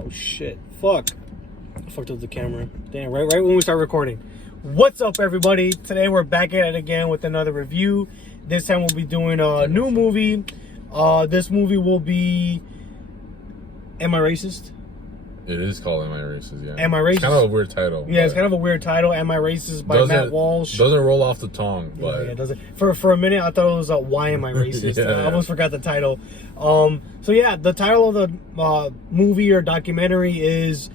Oh shit. Fuck. I fucked up the camera. Damn, right when we start recording. What's up, everybody? Today we're back at it again with another review. This time we'll be doing a new movie. This movie will be Am I Racist? It is called Am I Racist, yeah. Am I Racist? It's kind of a weird title. Yeah, it's kind of a weird title. Am I Racist by Matt Walsh. Doesn't roll off the tongue, but... Yeah, it doesn't. For a minute, I thought it was Why Am I Racist? Yeah. I almost forgot the title. So yeah, the title of the movie or documentary is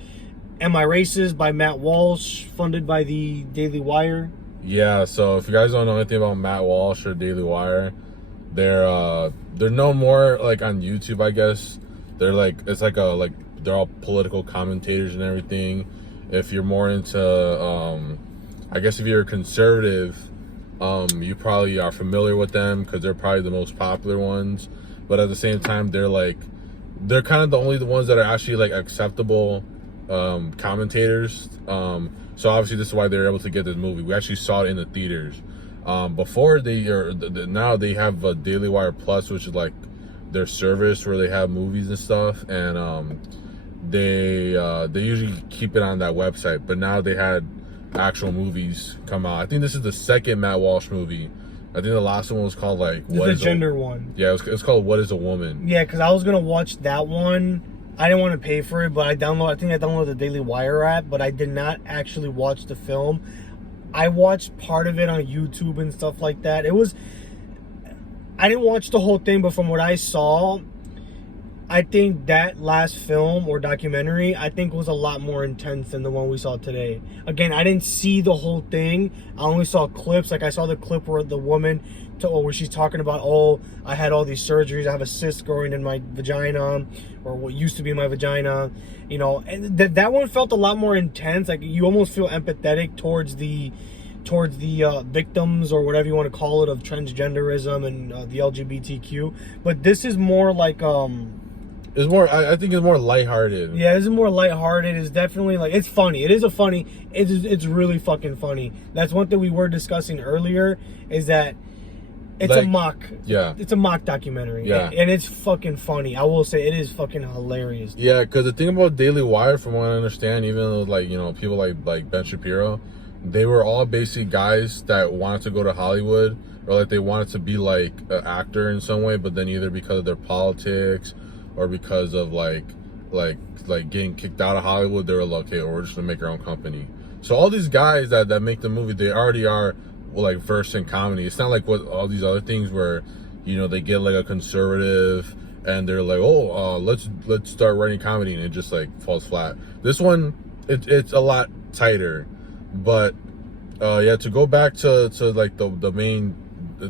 Am I Racist by Matt Walsh, funded by the Daily Wire. Yeah, so if you guys don't know anything about Matt Walsh or Daily Wire, they're no more like on YouTube, I guess. They're like, it's like they're all political commentators and everything. If you're more into, I guess if you're a conservative, you probably are familiar with them because they're probably the most popular ones. But at the same time, they're kind of the only ones that are actually like acceptable commentators. So obviously this is why they're able to get this movie. We actually saw it in the theaters. Before now they have a Daily Wire Plus, which is like their service where they have movies and stuff, and they usually keep it on that website. But now they had actual movies come out. I think this is the second Matt Walsh movie. I think the last one was called like the gender one. Yeah, it's called What Is a Woman. Yeah, because I was gonna watch that one. I didn't want to pay for it, but I think I downloaded the Daily Wire app, but I did not actually watch the film. I watched part of it on YouTube and stuff like that. I didn't watch the whole thing, but from what I saw, I think that last film or documentary, I think was a lot more intense than the one we saw today. Again, I didn't see the whole thing. I only saw clips. Like I saw the clip where the woman, where she's talking about, oh, I had all these surgeries. I have a cyst growing in my vagina, or what used to be my vagina. You know, and that one felt a lot more intense. Like you almost feel empathetic towards the victims, or whatever you want to call it, of transgenderism and the LGBTQ. But this is more like it's more, I think it's more lighthearted. Yeah, this is more lighthearted. It's definitely like, it's funny. It's really fucking funny. That's one thing we were discussing earlier, is that it's like, a mock. Yeah. It's a mock documentary. Yeah. And it's fucking funny. I will say it is fucking hilarious. Yeah, because the thing about Daily Wire, from what I understand, even like, you know, people like Ben Shapiro, they were all basically guys that wanted to go to Hollywood, or like they wanted to be like an actor in some way, but then either because of their politics or because of like getting kicked out of Hollywood, they were like, okay, we're just gonna make our own company. So all these guys that make the movie, they already are like versed in comedy. It's not like what all these other things where, you know, they get like a conservative and they're like, oh, let's start writing comedy, and it just like falls flat. This one, it's a lot tighter. But yeah, to go back to like the main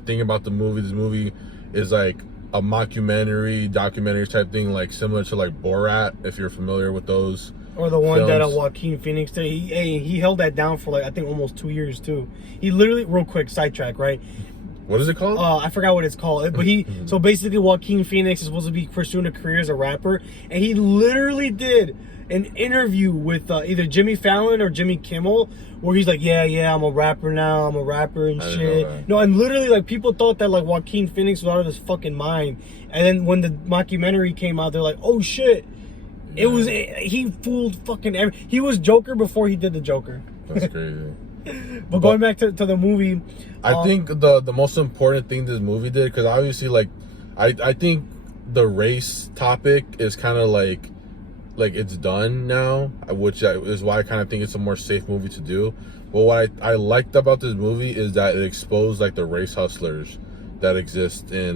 thing about the movie, this movie is like a documentary type thing, like similar to like Borat, if you're familiar with those. Or the one films. that Joaquin Phoenix did. He held that down for like, I think, almost 2 years too. He literally, real quick sidetrack, right? What is it called? I forgot what it's called. But so basically Joaquin Phoenix is supposed to be pursuing a career as a rapper, and he literally did an interview with either Jimmy Fallon or Jimmy Kimmel, where he's like, yeah, I'm a rapper now, I'm a rapper and shit. No, and literally like people thought that like Joaquin Phoenix was out of his fucking mind. And then when the documentary came out, they're like, oh shit. Yeah. He fooled fucking he was Joker before he did the Joker. That's crazy. But going back to the movie, I think the most important thing this movie did, because obviously like I think the race topic is kind of like it's done now, which is why I kind of think it's a more safe movie to do. But what I liked about this movie is that it exposed like the race hustlers that exist in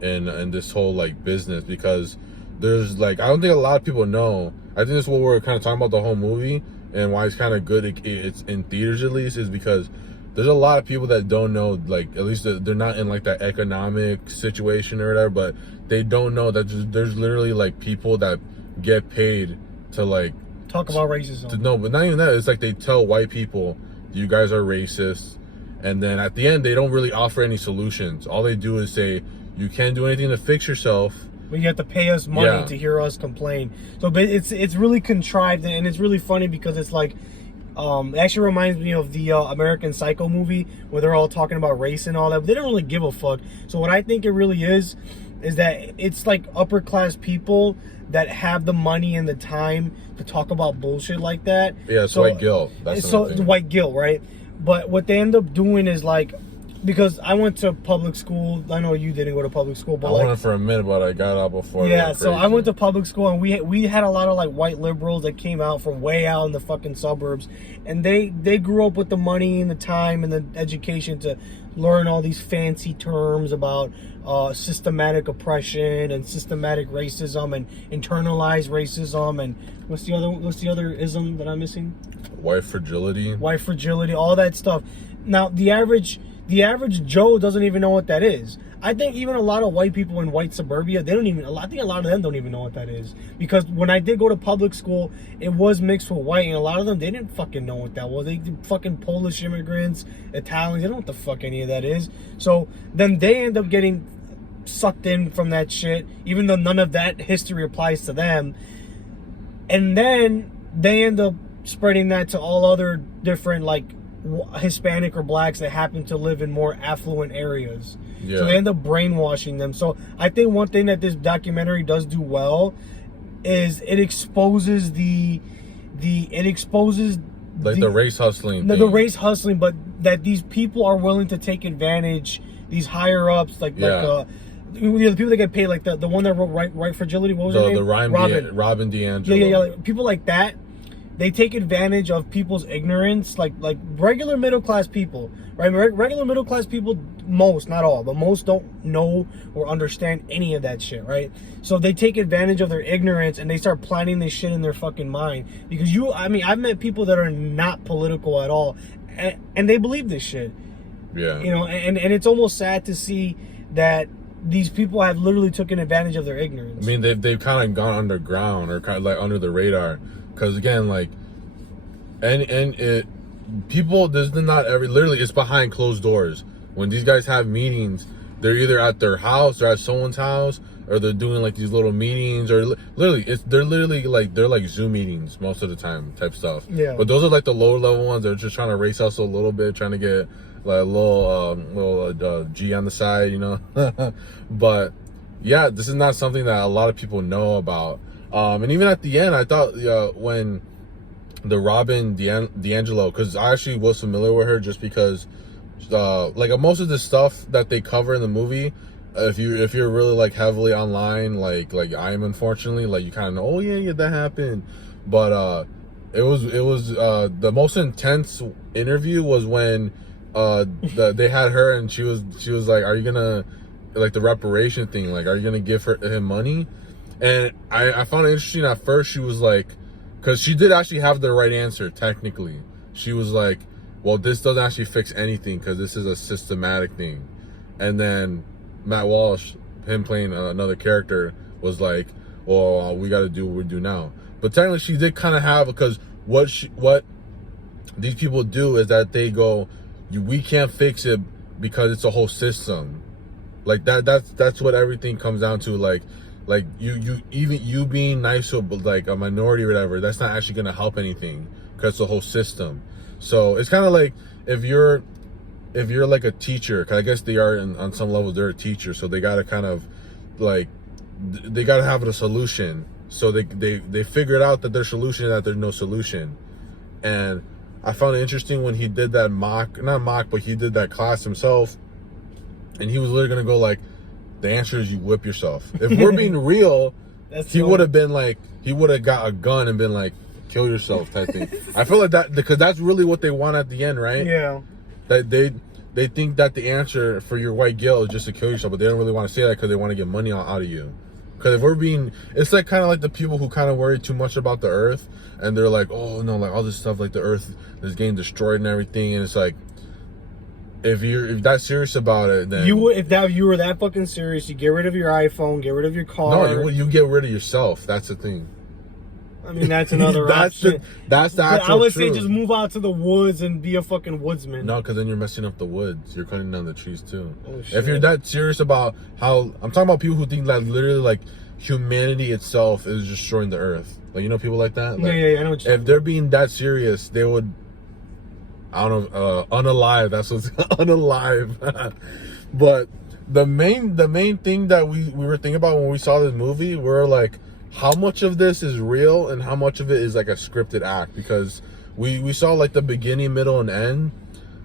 this whole like business, because there's like, I don't think a lot of people know. I think that's what we're kind of talking about the whole movie, and why it's kind of good it's in theaters at least, is because there's a lot of people that don't know, like, at least they're not in like that economic situation or whatever, but they don't know that there's literally like people that get paid to like talk about racism. No, but not even that. It's like they tell white people, you guys are racist, and then at the end they don't really offer any solutions. All they do is say, you can't do anything to fix yourself, but you have to pay us money to hear us complain. So but it's really contrived, and it's really funny because it's like it actually reminds me of the American Psycho movie, where they're all talking about race and all that, but they don't really give a fuck. So what I think it really is that it's like upper class people that have the money and the time to talk about bullshit like that. Yeah, it's white guilt. That's so it's white guilt, right? But what they end up doing is like, because I went to public school. I know you didn't go to public school, but I went for a minute, but I got out before. Yeah, so I went to public school, and we had a lot of like white liberals that came out from way out in the fucking suburbs, and they grew up with the money and the time and the education to learn all these fancy terms about systematic oppression and systematic racism and internalized racism and what's the other ism that I'm missing? White fragility. White fragility, all that stuff. Now the average Joe doesn't even know what that is. I think even a lot of white people in white suburbia, I think a lot of them don't even know what that is. Because when I did go to public school, it was mixed with white, and a lot of them, they didn't fucking know what that was. They fucking Polish immigrants, Italians, they don't know what the fuck any of that is. So then they end up getting sucked in from that shit, even though none of that history applies to them. And then they end up spreading that to all other different, like, Hispanic or blacks that happen to live in more affluent areas. Yeah. So they end up brainwashing them. So I think one thing that this documentary does do well is it exposes the race hustling. The race hustling, but that these people are willing to take advantage. These higher ups, the people that get paid, like the one that wrote Right Fragility. What was her name? Robin DiAngelo. Yeah. Like, people like that. They take advantage of people's ignorance, like regular middle class people, right? Regular middle class people, most, not all, but most don't know or understand any of that shit, right? So they take advantage of their ignorance and they start planning this shit in their fucking mind. Because I've met people that are not political at all, and they believe this shit. Yeah. You know, and it's almost sad to see that these people have literally taken advantage of their ignorance. I mean, they've kind of gone underground or kind of like under the radar. Because again, like, literally, it's behind closed doors. When these guys have meetings, they're either at their house or at someone's house, or they're doing like these little meetings, or they're like Zoom meetings most of the time type stuff. Yeah. But those are like the lower level ones. They're just trying to race hustle a little bit, trying to get like a little G on the side, you know. But yeah, this is not something that a lot of people know about. And even at the end, I thought when the Robin DiAngelo, because I actually was familiar with her just because, like most of the stuff that they cover in the movie, if you're really like heavily online, like I am, unfortunately, like you kind of know, oh yeah, that happened. But it was the most intense interview was when they had her and she was like, are you gonna, like, the reparation thing, like, are you gonna give him money? And I found it interesting. At first, she was like, because she did actually have the right answer, technically. She was like, well, this doesn't actually fix anything because this is a systematic thing. And then Matt Walsh, him playing another character, was like, well, we got to do what we do now. But technically, she did kind of have, because what these people do is that they go, we can't fix it because it's a whole system. Like, that's what everything comes down to. Like you being nice to like a minority or whatever, that's not actually gonna help anything because it's the whole system. So it's kind of like if you're like a teacher, because I guess they are on some levels, they're a teacher, so they gotta kind of like they gotta have a solution. So they figured out that their solution is that there's no solution. And I found it interesting when he did that but he did that class himself, and he was literally gonna go like, the answer is you whip yourself. If we're being real, he would have been like, he would have got a gun and been like, kill yourself type thing. I feel like that, because that's really what they want at the end, right? Yeah. That they think that the answer for your white guilt is just to kill yourself, but they don't really want to say that because they want to get money out of you. Because if we're being, it's like kind of like the people who kind of worry too much about the earth, and they're like, oh no, like all this stuff, like the earth is getting destroyed and everything, and it's like, if that serious about it, then you were that fucking serious, you get rid of your iPhone, get rid of your car. No, you get rid of yourself. That's the thing. I mean, that's another option. That's the actual I would truth. say just move out to the woods and be a fucking woodsman. No, because then you're messing up the woods. You're cutting down the trees too. Oh, shit. If you're that serious about how, I'm talking about people who think that literally like humanity itself is destroying the earth. Like, you know, people like that. Like, yeah, I know what you're if they're being that serious, they would, I don't know, unalive. That's what's unalive. But the main thing that we were thinking about when we saw this movie, we were like, how much of this is real and how much of it is like a scripted act, because we saw like the beginning, middle, and end,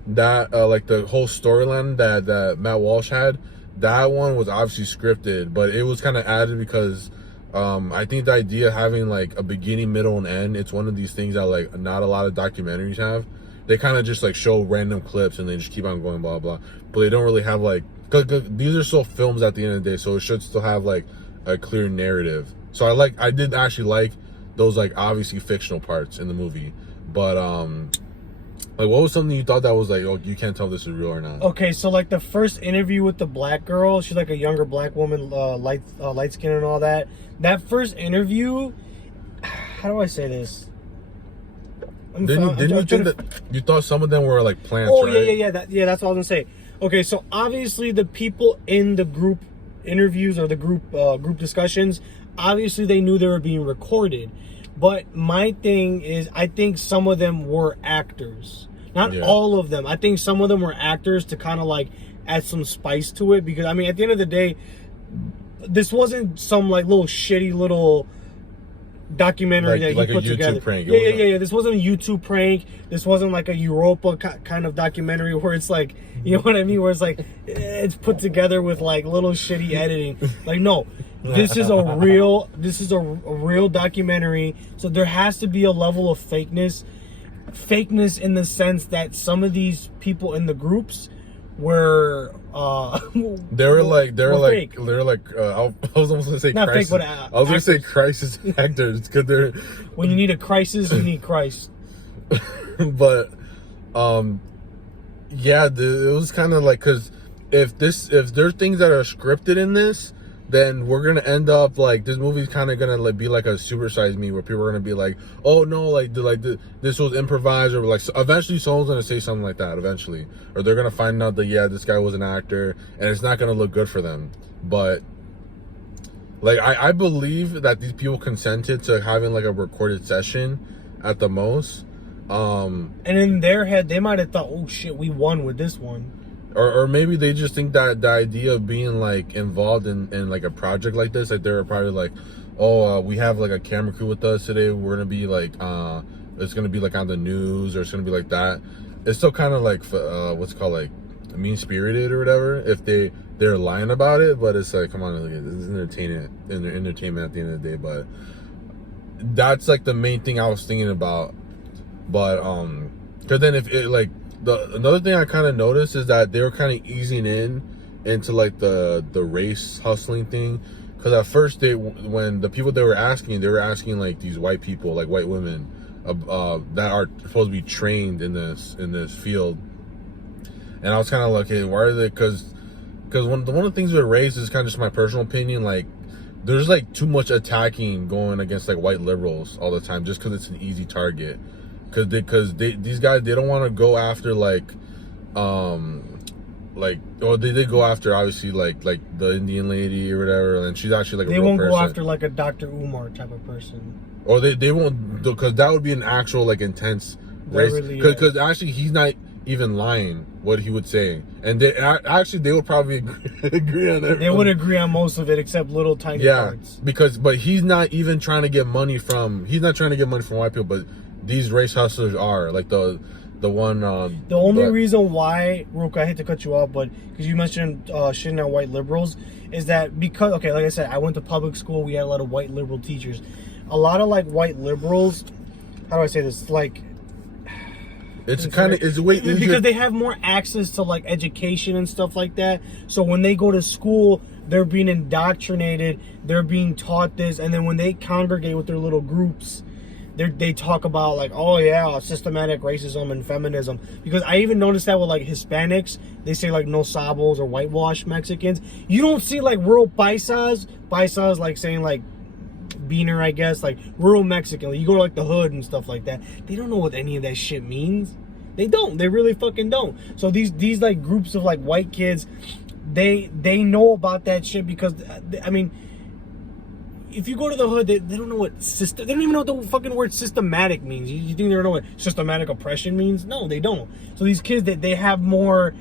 that like the whole storyline that Matt Walsh had, that one was obviously scripted, but it was kind of added because I think the idea of having like a beginning, middle, and end, it's one of these things that like not a lot of documentaries have. They kind of just like show random clips and they just keep on going, blah blah, but they don't really have like, cause these are still films at the end of the day, so it should still have like a clear narrative. So I did actually like those like obviously fictional parts in the movie, but like, what was something you thought that was like, oh, you can't tell if this is real or not? Okay, so like the first interview with the black girl, she's like a younger black woman, light skin and all that. That first interview, how do I say this? Didn't you think that you thought some of them were like plants? Oh, right? yeah. That's what I was gonna say. Okay, so obviously the people in the group interviews or the group discussions, obviously they knew they were being recorded. But my thing is, I think some of them were actors. Not all of them. I think some of them were actors to kind of like add some spice to it. Because, I mean, at the end of the day, this wasn't some like little shitty little documentary that he put together. Prank. Yeah. This wasn't a YouTube prank. This wasn't like a Europa kind of documentary where it's like, you know what I mean? Where it's like, it's put together with like little shitty editing. Like, no. This is a real documentary. So there has to be a level of fakeness in the sense that some of these people in the groups were I was almost gonna say not crisis. Fake, but I was gonna say crisis actors, because they're, when you need a crisis, you need Christ. But yeah, it was kind of like, because if there's things that are scripted in this, then we're gonna end up like, this movie's kind of gonna like be like a Super Size Me, where people are gonna be like, oh no, this was improvised, or like, so eventually someone's gonna say something like that eventually, or they're gonna find out that this guy was an actor, and it's not gonna look good for them. But like, I believe that these people consented to having like a recorded session at the most, and in their head they might have thought, oh shit, we won with this one. Or maybe they just think that the idea of being like involved in like a project like this, like they were probably like, oh, we have like a camera crew with us today, we're gonna be like, it's gonna be like on the news, or it's gonna be like that. It's still kind of like what's it called, like mean spirited or whatever, if they're lying about it. But it's like, come on, like, this is entertainment at the end of the day. But that's like the main thing I was thinking about. But because then if it like, another thing I kind of noticed is that they were kind of easing into like the race hustling thing, because at first when the people they were asking like these white people, like white women, that are supposed to be trained in this field, and I was kind of like, hey, why are they? Because one of the things with race is kind of just my personal opinion, like there's like too much attacking going against like white liberals all the time, just because it's an easy target. Because these guys, they don't want to go after they did go after obviously like the Indian lady or whatever, and she's actually like a real person. They won't go after like a Dr. Umar type of person. Or they won't, because that would be an actual like intense race. Because actually he's not even lying what he would say, and they would probably agree on that. They would agree on most of it except little tiny parts. But he's not even trying to get money from white people, but these race hustlers are like the one. The only reason why, Rook, I hate to cut you off, but because you mentioned shitting on white liberals, is that because, okay, like I said, I went to public school. We had a lot of white liberal teachers. A lot of like white liberals. How do I say this? Like, it's way easier because they have more access to like education and stuff like that. So when they go to school, they're being indoctrinated. They're being taught this, and then when they congregate with their little groups, they talk about like, oh yeah, systematic racism and feminism. Because I even noticed that with like Hispanics, they say like no sabos or whitewash Mexicans. You don't see like rural paisas like saying like beaner, I guess, like rural Mexican. Like, you go to like the hood and stuff like that. They don't know what any of that shit means. They don't. They really fucking don't. So these like groups of like white kids, they know about that shit because I mean, if you go to the hood, they don't know what they don't even know what the fucking word systematic means. You think they don't know what systematic oppression means? No, they don't. So these kids, they have more,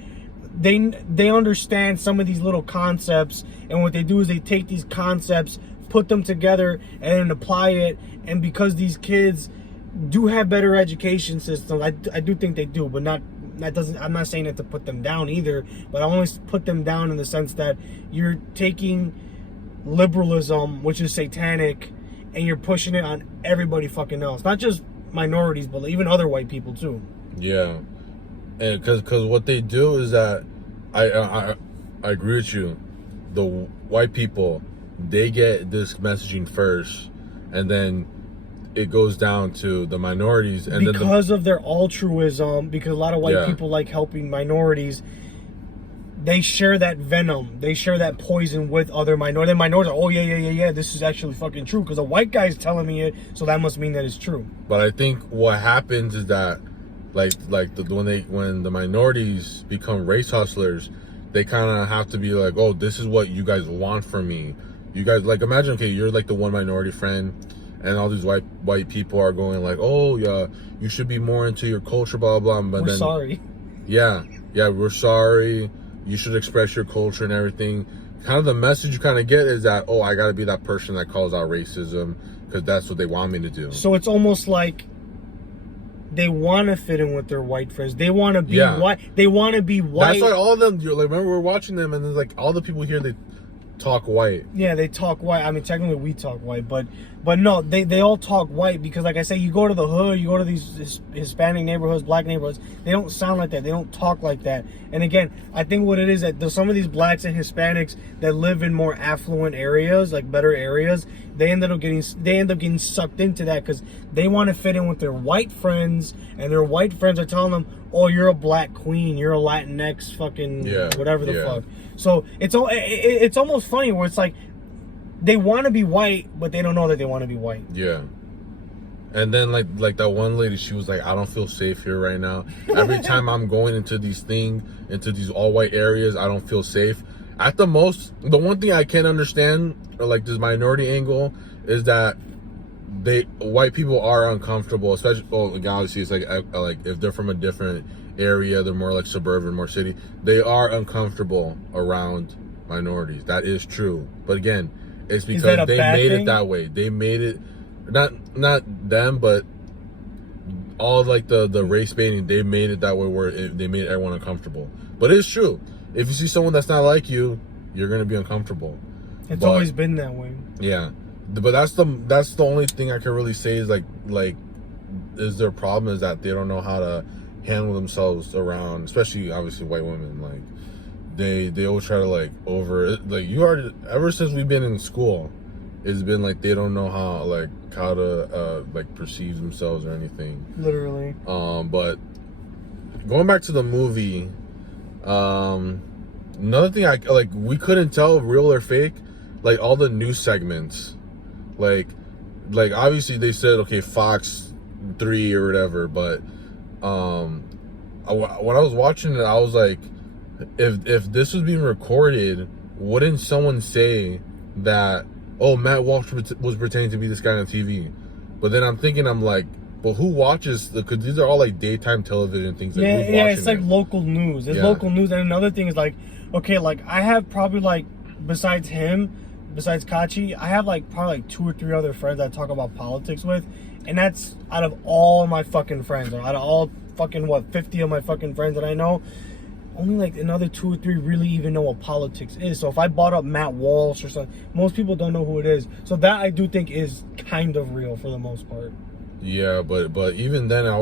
they understand some of these little concepts, and what they do is they take these concepts, put them together and then apply it. And because these kids do have better education systems, I do think they do, but not that doesn't. I'm not saying that to put them down either, but I only put them down in the sense that you're taking liberalism, which is satanic, and you're pushing it on everybody fucking else, not just minorities, but even other white people too. Yeah, and because what they do is that I agree with you. The white people, they get this messaging first, and then it goes down to the minorities, and because of their altruism, because a lot of white people like helping minorities, they share that venom, they share that poison with other minorities. The minorities are, oh yeah, this is actually fucking true because a white guy's telling me it, so that must mean that it's true. But I think what happens is that, when the minorities become race hustlers, they kind of have to be like, oh, this is what you guys want from me. You guys, like, imagine, okay, you're like the one minority friend, and all these white people are going like, oh yeah, you should be more into your culture, blah blah. But we're sorry. Yeah, we're sorry. You should express your culture and everything. Kind of the message you kind of get is that, oh, I got to be that person that calls out racism because that's what they want me to do. So it's almost like they want to fit in with their white friends. They want to be white. They want to be white. That's why all of them. Like, remember, we're watching them, and there's like all the people here. They talk white. Yeah, they talk white. I mean, technically we talk white, but no, they all talk white because, like I say, you go to the hood, you go to these Hispanic neighborhoods, black neighborhoods, they don't sound like that. They don't talk like that. And again, I think what it is that some of these blacks and Hispanics that live in more affluent areas, like better areas, they end up getting sucked into that because they want to fit in with their white friends, and their white friends are telling them, oh, you're a black queen, you're a Latinx fucking whatever the fuck. So it's almost funny where it's like they want to be white, but they don't know that they want to be white. Yeah. And then like that one lady, she was like, I don't feel safe here right now. Every time I'm going into these all white areas, I don't feel safe. At the most, the one thing I can't understand, or like this minority angle, is that white people are uncomfortable, especially obviously it's like if they're from a different area, they're more like suburban, more city, they are uncomfortable around minorities. That is true. But again, it's because they made it that way. They made it, not them, but all like the race baiting, they made it that way where they made everyone uncomfortable. But it's true. If you see someone that's not like you, you're gonna be uncomfortable. It's always been that way. Yeah. But that's the only thing I can really say is like is their problem is that they don't know how to handle themselves around, especially obviously white women. Like they always try to ever since we've been in school, it's been like they don't know how to perceive themselves or anything. Literally. But going back to the movie, another thing we couldn't tell real or fake, like all the news segments. Like obviously they said, okay, Fox 3 or whatever, but when I was watching it, I was like, if this was being recorded, wouldn't someone say that, oh, Matt Walsh was pretending to be this guy on TV? But then I'm like, but who watches because these are all like daytime television things. It's like local news. It's local news. And another thing is like, okay, like I have probably like besides Kachi, I have like probably like 2 or 3 other friends I talk about politics with, and that's out of all my fucking friends, or out of all fucking 50 of my fucking friends that I know, only like another 2 or 3 really even know what politics is. So if I brought up Matt Walsh or something, most people don't know who it is. So that I do think is kind of real for the most part. Yeah, but even then I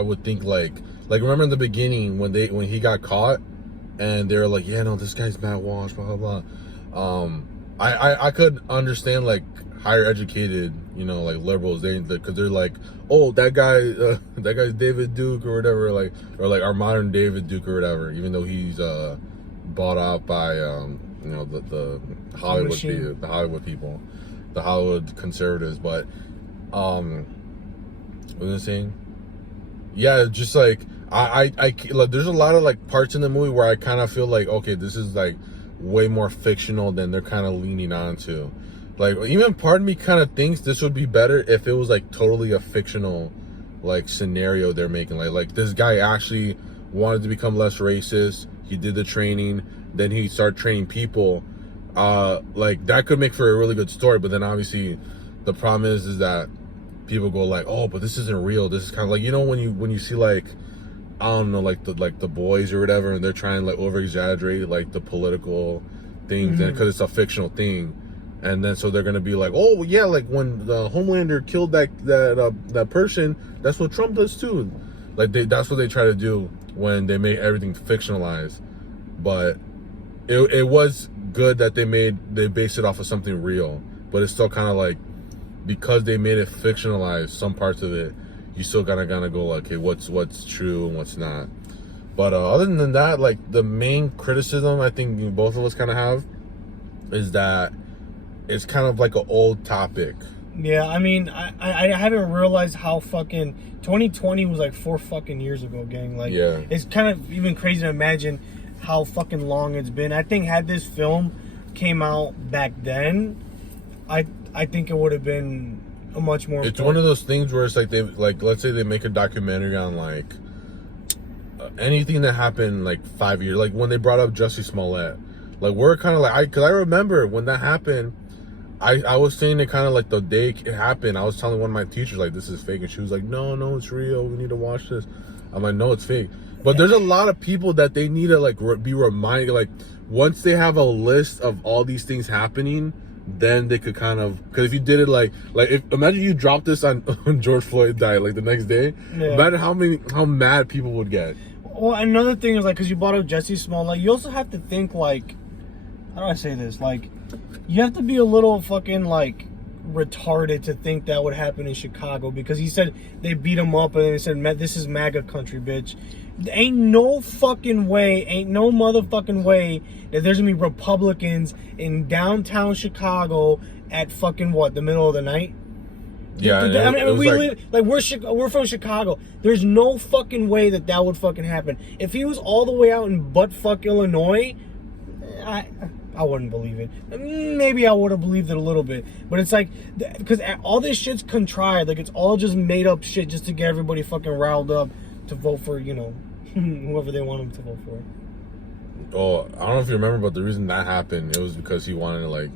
would think like remember in the beginning when he got caught and they were like, yeah, no, this guy's Matt Walsh, blah blah blah. I could understand like higher educated, like liberals, because they're like, oh, that guy's David Duke or whatever, or like our modern David Duke or whatever, even though he's bought out by the Hollywood people, the Hollywood conservatives. But what was I saying? Yeah, just like I like, there's a lot of like parts in the movie where I kind of feel like, okay, this is like way more fictional than they're kind of leaning on to. Like, even part of me kind of thinks this would be better if it was like totally a fictional like scenario they're making. Like this guy actually wanted to become less racist. He did the training, then he started training people like that could make for a really good story, but then obviously the problem is that people go like, oh, but this isn't real. This is kind of like, you know, when you see like, I don't know, like the boys or whatever, and they're trying to like over exaggerate like the political things, and because it's a fictional thing, and then so they're gonna be like, oh yeah, like when the Homelander killed that person, that's what Trump does too. Like that's what they try to do when they make everything fictionalized. But it was good that they based it off of something real, but it's still kind of like, because they made it fictionalized, some parts of it, you still gotta go like, okay, what's true and what's not. But other than that, like the main criticism I think both of us kind of have is that it's kind of like an old topic. Yeah, I mean, I haven't realized how fucking 2020 was like 4 fucking years ago, gang. Like, yeah, it's kind of even crazy to imagine how fucking long it's been. I think had this film came out back then, I think it would have been a much more. It's one of those things where it's like let's say they make a documentary on like anything that happened like 5 years, like when they brought up Jussie Smollett, like we're kind of like, because I remember when that happened, I was saying it kind of like the day it happened, I was telling one of my teachers like, this is fake, and she was like, no, it's real, we need to watch this. I'm like, no, it's fake. But there's a lot of people that they need to like be reminded, like once they have a list of all these things happening, then they could kind of, because if you did it like if imagine you dropped this on George Floyd died like the next day, imagine how mad people would get. Well, another thing is like, because you brought up Jussie Smollett, you also have to think like, how do I say this, like you have to be a little fucking like retarded to think that would happen in Chicago, because he said they beat him up and they said, this is MAGA country, bitch. Ain't no fucking way, ain't no motherfucking way that there's gonna be Republicans in downtown Chicago at fucking what, the middle of the night? Yeah, I mean, we live like we're from Chicago. There's no fucking way that would fucking happen. If he was all the way out in buttfuck Illinois, I wouldn't believe it. Maybe I would have believed it a little bit, but it's like, because all this shit's contrived. Like it's all just made up shit just to get everybody fucking riled up to vote for, you know, whoever they want them to vote for. Oh, I don't know if you remember, but the reason that happened, it was because he wanted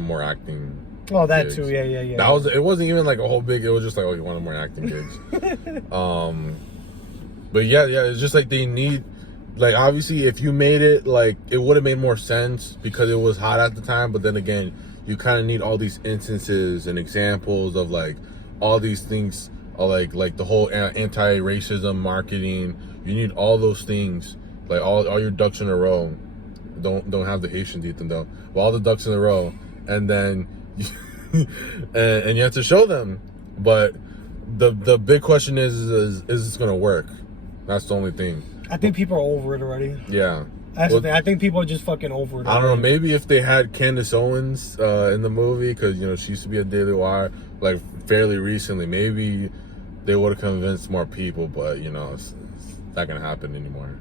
more acting. Oh, that gigs. Too, yeah. It wasn't even like a whole big. It was just like, oh, he wanted more acting gigs. But yeah, it's just like they need. Like, obviously, if you made it, like, it would have made more sense because it was hot at the time. But then again, you kind of need all these instances and examples of, like, all these things, like the whole anti-racism marketing. You need all those things, like, all your ducks in a row. Don't have the Haitians eat them, though. But all the ducks in a row. And then, and you have to show them. But the big question is this going to work? That's the only thing. I think people are over it already. Yeah. That's the thing. I think people are just fucking over it already. I don't know. Maybe if they had Candace Owens in the movie, because, you know, she used to be a Daily Wire, like, fairly recently, maybe they would have convinced more people, but, you know, it's not going to happen anymore.